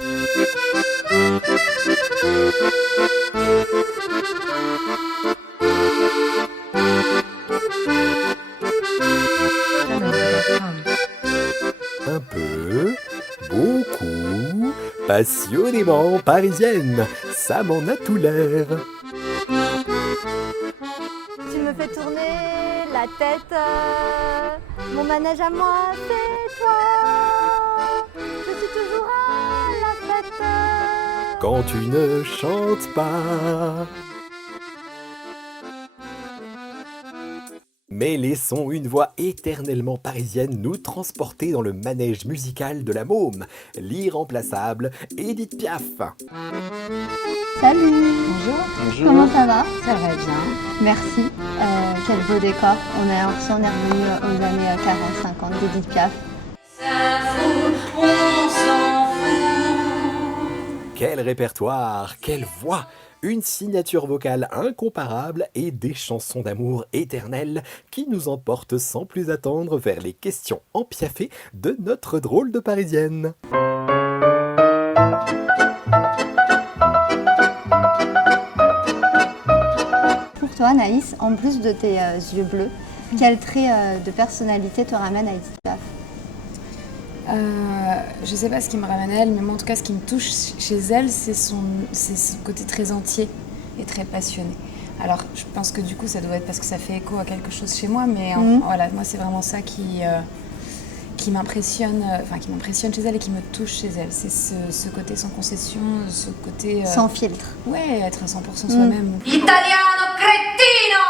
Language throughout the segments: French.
Un peu, beaucoup, passionnément parisienne, ça m'en a tout l'air. Tu me fais tourner la tête, mon manège à moi, c'est toi. Je suis toujours à la fête. Quand tu ne chantes pas. Mais laissons une voix éternellement parisienne nous transporter dans le manège musical de la Môme, l'irremplaçable Édith Piaf. Salut. Bonjour. Comment ça va? Ça va bien. Merci. Quel beau décor. On est revenu aux années 40-50 d'Édith Piaf. Quel répertoire, quelle voix! Une signature vocale incomparable et des chansons d'amour éternelles qui nous emportent sans plus attendre vers les questions empiaffées de notre drôle de parisienne. Pour toi, Anaïs, en plus de tes yeux bleus, quel trait de personnalité te ramène à Édith Piaf? Je sais pas ce qui me ramène à elle, mais moi en tout cas ce qui me touche chez elle, c'est ce côté très entier et très passionné. Alors je pense que du coup ça doit être parce que ça fait écho à quelque chose chez moi, mais voilà, moi c'est vraiment ça qui m'impressionne chez elle et qui me touche chez elle. C'est ce côté sans concession, ce côté... Sans filtre. Ouais, être à 100% soi-même. Italiano cretino!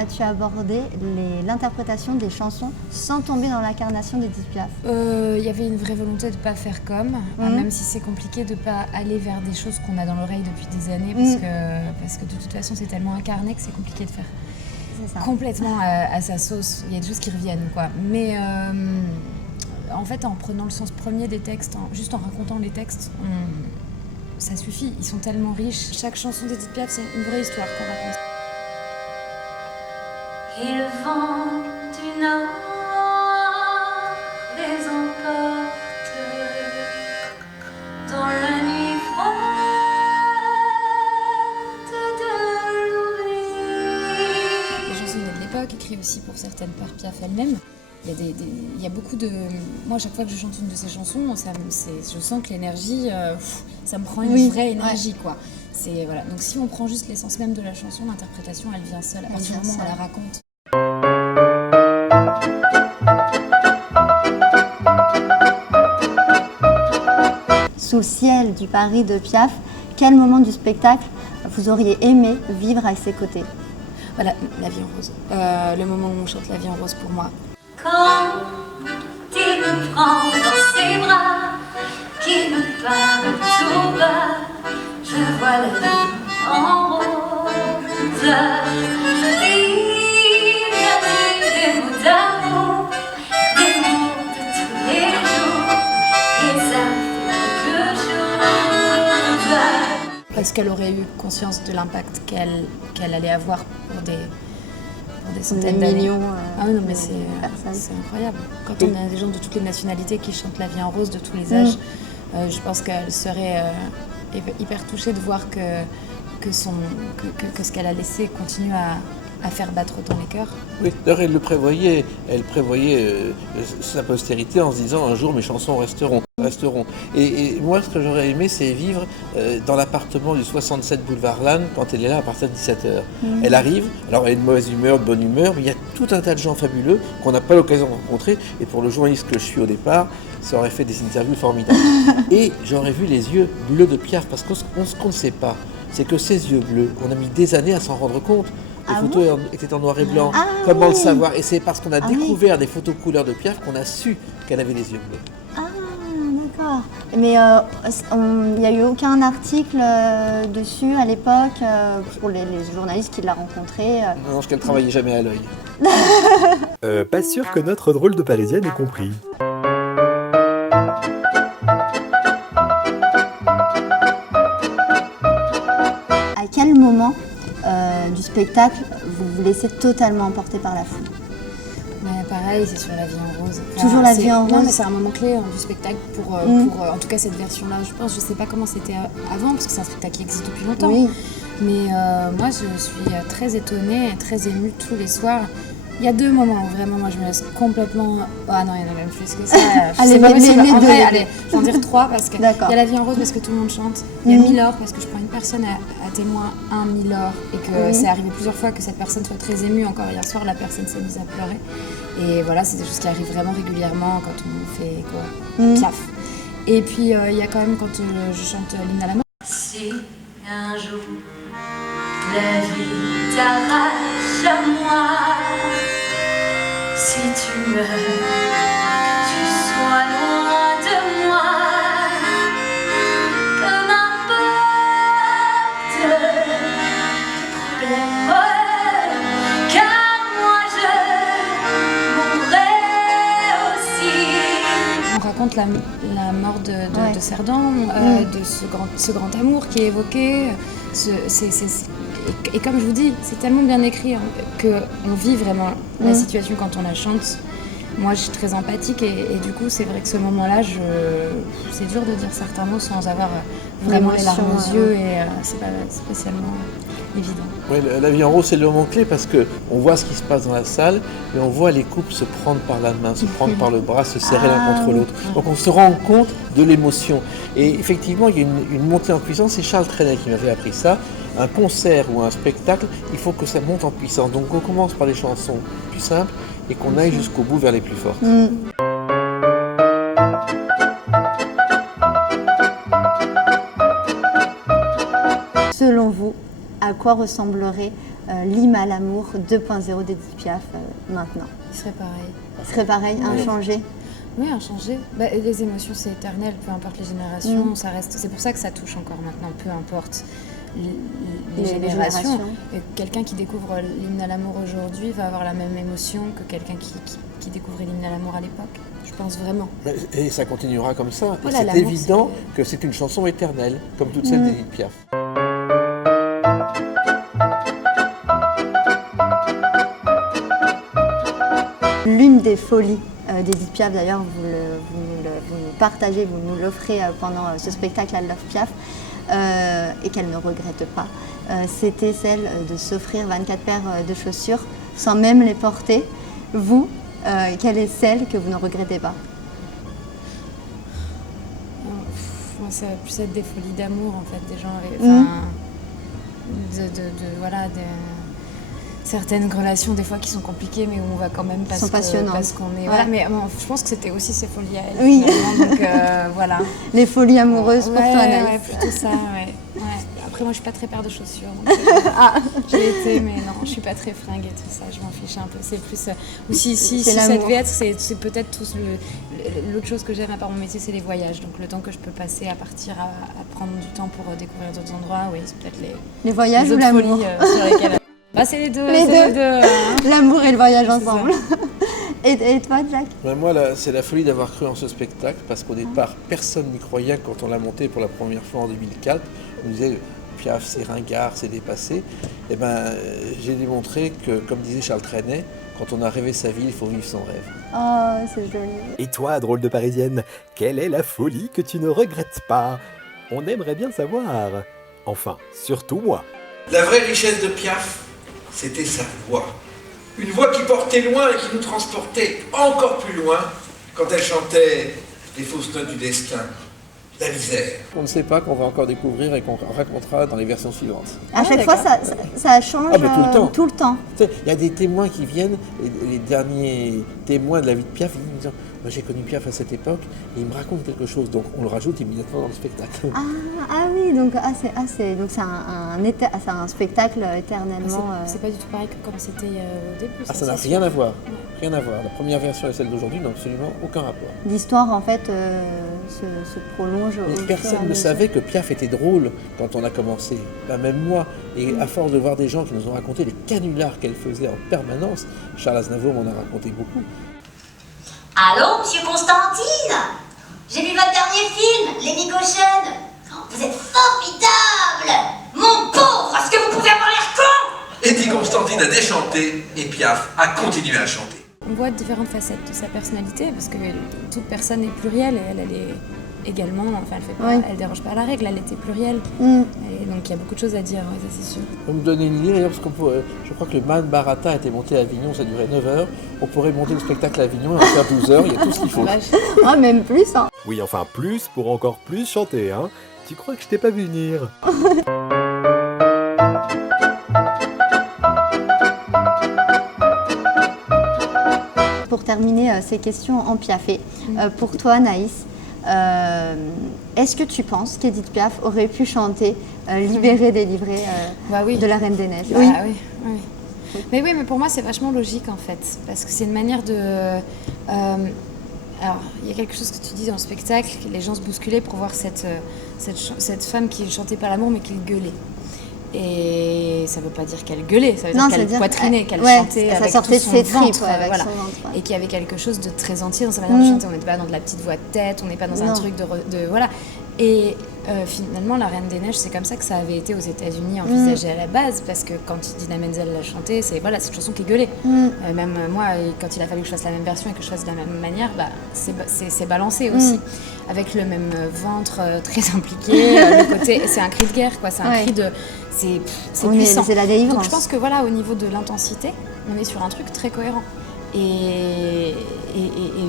As-tu abordé l'interprétation des chansons sans tomber dans l'incarnation d'Édith Piaf? Il y avait une vraie volonté de ne pas faire comme, même si c'est compliqué de ne pas aller vers des choses qu'on a dans l'oreille depuis des années, parce que de toute façon c'est tellement incarné que c'est compliqué de faire complètement à sa sauce. Il y a des choses qui reviennent, quoi. Mais en fait, en prenant le sens premier des textes, juste en racontant les textes, ça suffit. Ils sont tellement riches. Chaque chanson d'Édith Piaf, c'est une vraie histoire qu'on raconte. Et le vent du nord les emporte dans la nuit froide de l'oubli. Les chansons de l'époque, écrites aussi pour certaines par Piaf elle-même. Il y a beaucoup de... Moi, chaque fois que je chante une de ces chansons, je sens que l'énergie, ça me prend une vraie énergie, quoi. Voilà. Donc si on prend juste l'essence même de la chanson, l'interprétation, elle vient seule. À partir du moment où on la raconte. Sous le ciel du Paris de Piaf, quel moment du spectacle vous auriez aimé vivre à ses côtés? Voilà, La vie en rose. Le moment où on chante La vie en rose pour moi. Quand il me prend dans ses bras, qu'il me parle tout bas, je vois la vie en rose. Il a dit des mots d'amour, des mots de tous les jours, et ça fait quelque chose. Parce qu'elle aurait eu conscience de l'impact qu'elle allait avoir pour des centaines d'années. Millions Ah non, mais de personnes. c'est incroyable. Quand on a des gens de toutes les nationalités qui chantent La vie en rose de tous les âges, je pense qu'elle serait hyper touchée de voir que ce qu'elle a laissé continue à faire battre autant les cœurs. Oui, d'ailleurs elle le prévoyait. Elle prévoyait sa postérité en se disant un jour mes chansons resteront. Et moi ce que j'aurais aimé c'est vivre dans l'appartement du 67 boulevard Lannes quand elle est là à partir de 17h. Elle arrive, alors elle est de mauvaise humeur, de bonne humeur, mais il y a tout un tas de gens fabuleux qu'on n'a pas l'occasion de rencontrer, et pour le journaliste que je suis au départ, ça aurait fait des interviews formidables. Et j'aurais vu les yeux bleus de Piaf, parce que ce qu'on ne sait pas, c'est que ces yeux bleus, on a mis des années à s'en rendre compte. Les photos étaient en noir et blanc. Comment le savoir? Et c'est parce qu'on a découvert des photos couleur de Piaf qu'on a su qu'elle avait les yeux bleus. Ah, d'accord. Mais il n'y a eu aucun article dessus à l'époque pour les journalistes qui l'ont rencontrée. Non, parce qu'elle travaillait jamais à l'œil. Pas sûr que notre drôle de parisienne ait compris. À quel moment du spectacle vous vous laissez totalement emporter par la foule. Ouais, pareil, c'est sur La Vie en rose. Toujours La Vie en rose. Non, mais c'est un moment clé du spectacle pour en tout cas cette version-là. Je sais pas comment c'était avant, parce que c'est un spectacle qui existe depuis longtemps. Oui. Mais moi, je suis très étonnée et très émue tous les soirs. Il y a 2 moments où vraiment moi je me laisse complètement... Ah non, il y en a même plus que ça. Allez, c'est pas possible. En vrai, les allez, je vais en dire 3 parce qu'il y D'accord. a La Vie en rose parce que tout le monde chante. Il y a Milord parce que je prends une personne à témoin, un Milord, et que c'est arrivé plusieurs fois que cette personne soit très émue. Encore hier soir, la personne s'est mise à pleurer. Et voilà, c'est des choses qui arrivent vraiment régulièrement quand on fait Piaf. Et puis il y a quand même quand je chante l'hymne à la mort. Si un jour la vie t'arrache à moi, si tu meurs, que tu sois loin de moi, peu m'importe tes problèmes, car moi je mourrai aussi. On raconte la mort de Cerdan, de ce grand amour qui est évoqué. Et comme je vous dis, c'est tellement bien écrit qu'on vit vraiment la situation quand on la chante. Moi, je suis très empathique et du coup, c'est vrai que ce moment-là, c'est dur de dire certains mots sans avoir vraiment les larmes aux yeux et c'est pas spécialement évident. Oui, La Vie en rose, c'est le moment clé parce qu'on voit ce qui se passe dans la salle et on voit les couples se prendre par la main, se prendre par le bras, se serrer l'un contre l'autre. Donc on se rend compte de l'émotion. Et effectivement, il y a une montée en puissance. C'est Charles Trenet qui m'avait appris ça. Un concert ou un spectacle, il faut que ça monte en puissance. Donc on commence par les chansons plus simples et qu'on aille jusqu'au bout vers les plus fortes. Selon vous, à quoi ressemblerait l'hymne à l'amour 2.0 d'Edith Piaf maintenant? Il serait pareil. Ce serait pareil, inchangé? Oui, inchangé. Les émotions, c'est éternel, peu importe les générations, ça reste. C'est pour ça que ça touche encore maintenant, peu importe les générations. Et quelqu'un qui découvre l'hymne à l'amour aujourd'hui va avoir la même émotion que quelqu'un qui découvrait l'hymne à l'amour à l'époque. Je pense vraiment. Et ça continuera comme ça. Voilà, c'est l'amour, évident que c'est une chanson éternelle, comme toutes celles d'Edith Piaf. L'une des folies d'Edith Piaf, d'ailleurs, vous nous partagez, vous nous l'offrez pendant ce spectacle à Love Piaf, et qu'elle ne regrette pas, c'était celle de s'offrir 24 paires de chaussures sans même les porter. Vous, quelle est celle que vous ne regrettez pas? Moi, ça va plus être des folies d'amour, en fait, des gens avec... certaines relations des fois qui sont compliquées mais où on va quand même parce qu'on est voilà, mais bon, je pense que c'était aussi ces folies à elle finalement, donc voilà, les folies amoureuses pour toi, Anaïs. plutôt ça, ouais. Après moi je suis pas très paire de chaussures donc, j'ai été mais non je suis pas très fringue et tout ça, je m'en fiche un peu, c'est plus ou si ça devait être c'est peut-être tout l'autre chose que j'aime à part mon métier, c'est les voyages, donc le temps que je peux passer à partir à prendre du temps pour découvrir d'autres endroits, oui c'est peut-être les voyages les ou l'amour sur lesquelles c'est les deux. Hein. L'amour et le voyage ensemble. Et toi, Jack? Moi, c'est la folie d'avoir cru en ce spectacle parce qu'au départ, personne n'y croyait quand on l'a monté pour la première fois en 2004. On disait Piaf, c'est ringard, c'est dépassé. Et j'ai démontré que, comme disait Charles Trenet, quand on a rêvé sa vie, il faut vivre son rêve. Oh, c'est joli. Et toi, drôle de Parisienne, quelle est la folie que tu ne regrettes pas? On aimerait bien savoir. Enfin, surtout moi. La vraie richesse de Piaf, c'était sa voix. Une voix qui portait loin et qui nous transportait encore plus loin quand elle chantait les fausses notes du destin, la misère. On ne sait pas, qu'on va encore découvrir et qu'on racontera dans les versions suivantes. À chaque fois, ça change tout le temps. Il y a des témoins qui viennent, les derniers témoins de la vie de Piaf, ils disent moi j'ai connu Piaf à cette époque et il me raconte quelque chose, donc on le rajoute immédiatement dans le spectacle. Ah oui, donc c'est un spectacle éternellement. C'est pas du tout pareil que comme c'était au début. Ça n'a rien à voir. Rien à voir. La première version et celle d'aujourd'hui n'ont absolument aucun rapport. L'histoire en fait se prolonge. Mais personne ne savait que Piaf était drôle quand on a commencé. Même moi. Et à force de voir des gens qui nous ont raconté les canulars qu'elle faisait en permanence, Charles Aznavour m'en a raconté beaucoup. Allô, monsieur Constantine? J'ai vu votre dernier film, Les Micochonnes. Oh, vous êtes formidable! Mon pauvre, est-ce que vous pouvez avoir l'air con? Eddie Constantine a déchanté et Piaf a continué à chanter. On voit différentes facettes de sa personnalité parce que toute personne est plurielle et elle est également, enfin elle déroge pas à la règle, elle était plurielle. Et donc il y a beaucoup de choses à dire, ouais, ça c'est sûr. On me donnait une idée d'ailleurs parce je crois que le Man Barata a été monté à Avignon, ça durait 9 heures. On pourrait monter le spectacle à Avignon et en faire 12 heures, il y a tout ce qu'il faut. Oh, même plus, hein. Oui, enfin plus pour encore plus chanter, hein. Tu crois que je t'ai pas vu venir? Pour terminer ces questions en piafé, pour toi Naïs, est-ce que tu penses qu'Edith Piaf aurait pu chanter Libérée, délivrée de la Reine des Neiges? Oui. Mais oui, mais pour moi c'est vachement logique en fait, parce que c'est une manière de... alors, il y a quelque chose que tu dis dans le spectacle, que les gens se bousculaient pour voir cette femme qui ne chantait pas l'amour mais qui le gueulait. Et ça ne veut pas dire qu'elle gueulait, ça veut dire qu'elle poitrinait, qu'elle chantait avec tout son ventre, voilà. Et qu'il y avait quelque chose de très entier dans sa manière de chanter. On n'était pas dans de la petite voix de tête, on n'est pas dans un truc de voilà. Et finalement, La Reine des Neiges, c'est comme ça que ça avait été aux États-Unis envisagé à la base, parce que quand Idina Menzel l'a chanté, c'est une chanson qui gueulait. Même moi, quand il a fallu que je fasse la même version et que je fasse de la même manière, c'est balancé aussi, avec le même ventre très impliqué. Le côté, c'est un cri de guerre, quoi. C'est un cri de, c'est puissant. C'est la délivrance. Donc je pense que voilà, au niveau de l'intensité, on est sur un truc très cohérent. Et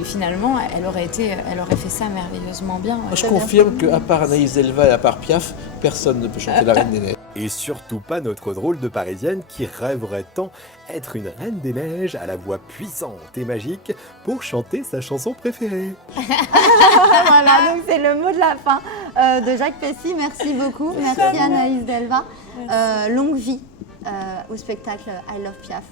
finalement, elle aurait fait ça merveilleusement bien. Je confirme qu'à part Anaïs Delva et à part Piaf, personne ne peut chanter La Reine des Neiges. Et surtout pas notre drôle de Parisienne qui rêverait tant être une Reine des Neiges à la voix puissante et magique pour chanter sa chanson préférée. Voilà, donc c'est le mot de la fin de Jacques Pessy. Merci beaucoup. Merci Anaïs Delva. Longue vie au spectacle I Love Piaf.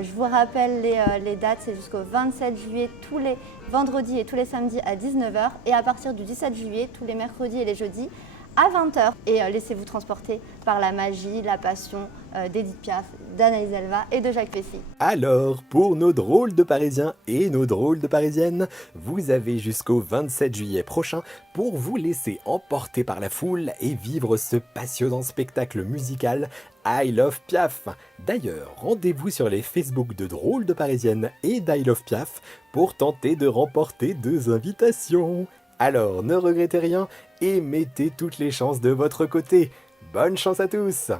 Je vous rappelle les dates, c'est jusqu'au 27 juillet, tous les vendredis et tous les samedis à 19h et à partir du 17 juillet, tous les mercredis et les jeudis à 20h. Et laissez-vous transporter par la magie, la passion d'Edith Piaf, d'Anaïs Delva et de Jacques Pessy. Alors, pour nos drôles de Parisiens et nos drôles de Parisiennes, vous avez jusqu'au 27 juillet prochain pour vous laisser emporter par la foule et vivre ce passionnant spectacle musical I Love Piaf. D'ailleurs, rendez-vous sur les Facebook de Drôles de Parisiennes et d'I Love Piaf pour tenter de remporter 2 invitations. Alors, ne regrettez rien et mettez toutes les chances de votre côté. Bonne chance à tous!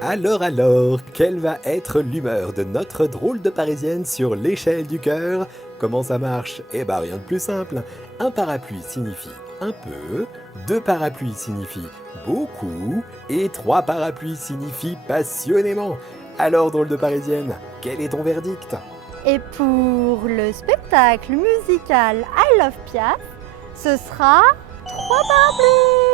Alors, quelle va être l'humeur de notre drôle de Parisienne sur l'échelle du cœur? Comment ça marche? Eh ben rien de plus simple. Un parapluie signifie un peu, 2 parapluies signifient beaucoup, et 3 parapluies signifient passionnément. Alors, drôle de Parisienne, quel est ton verdict? Et pour le spectacle musical I Love Piaf, ce sera 3 parapluies.